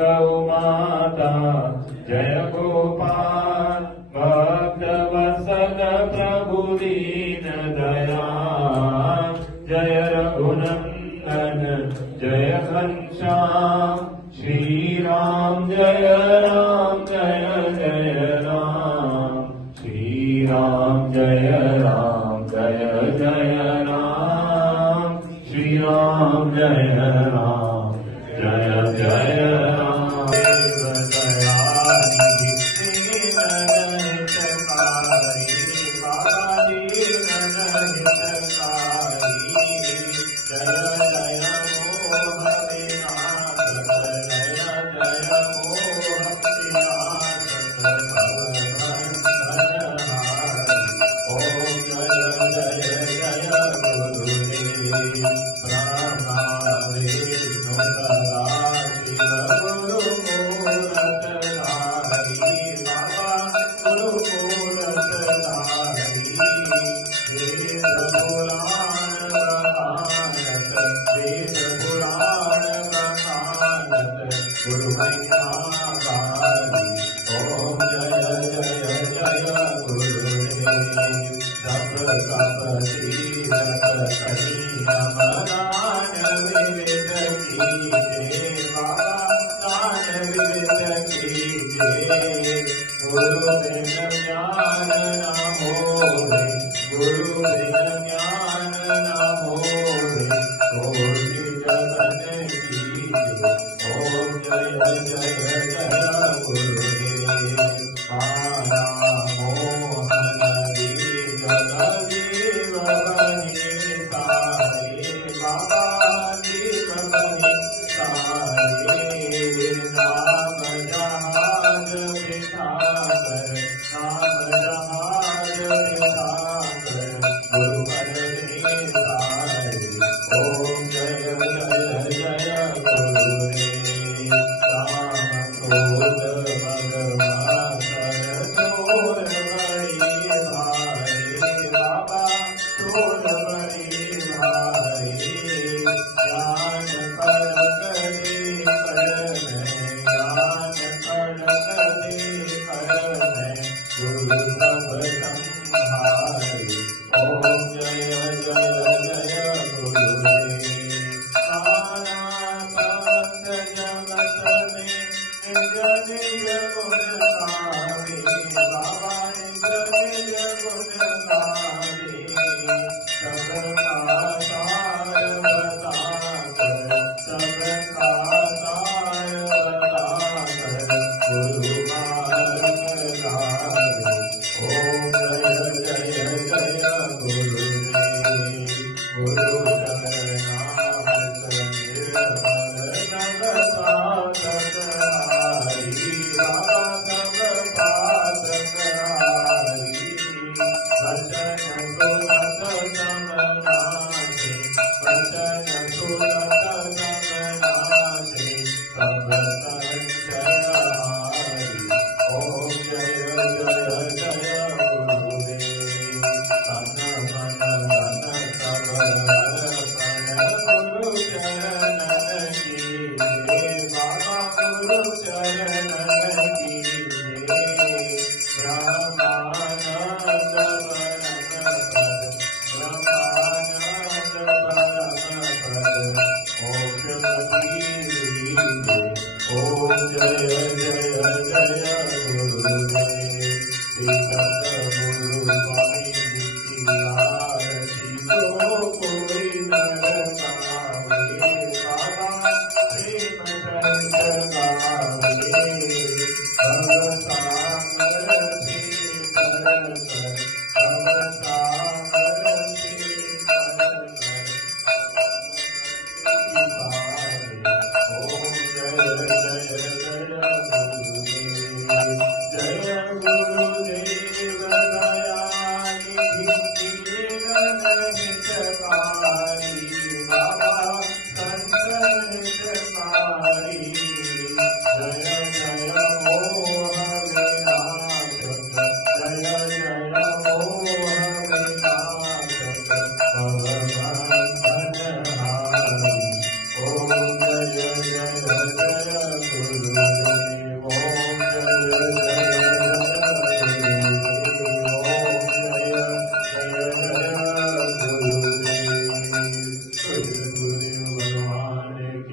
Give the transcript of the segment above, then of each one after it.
गौ माता जय गोपाल भक्त वत्सल प्रभु दीन दयाल जय रघुनंदन जय घनश्याम श्री राम जय राम जय जय राम श्री राम जय राम जय जय राम श्री राम जय राम जय जय राम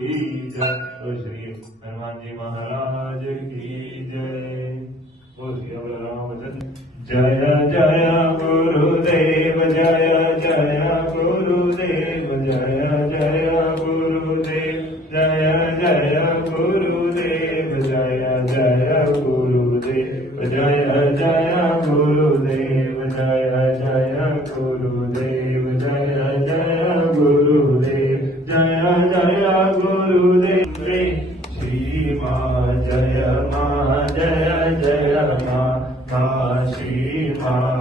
की जय। तो श्री हनुमान जी महाराज की जय। बोल श्री रामचंद्र। जय जय गुरुदेव, जय जय गुरुदेव, जय जय गुरुदेव, जय जय गुरुदेव, जय जय गुरुदेव, जय जय गुरुदेव, जय जय गुरुदेव, जय जय गुरुदेव, जय जय गुरुदेव। श्री माँ जय माँ, जय जय माँ, माँ श्री माँ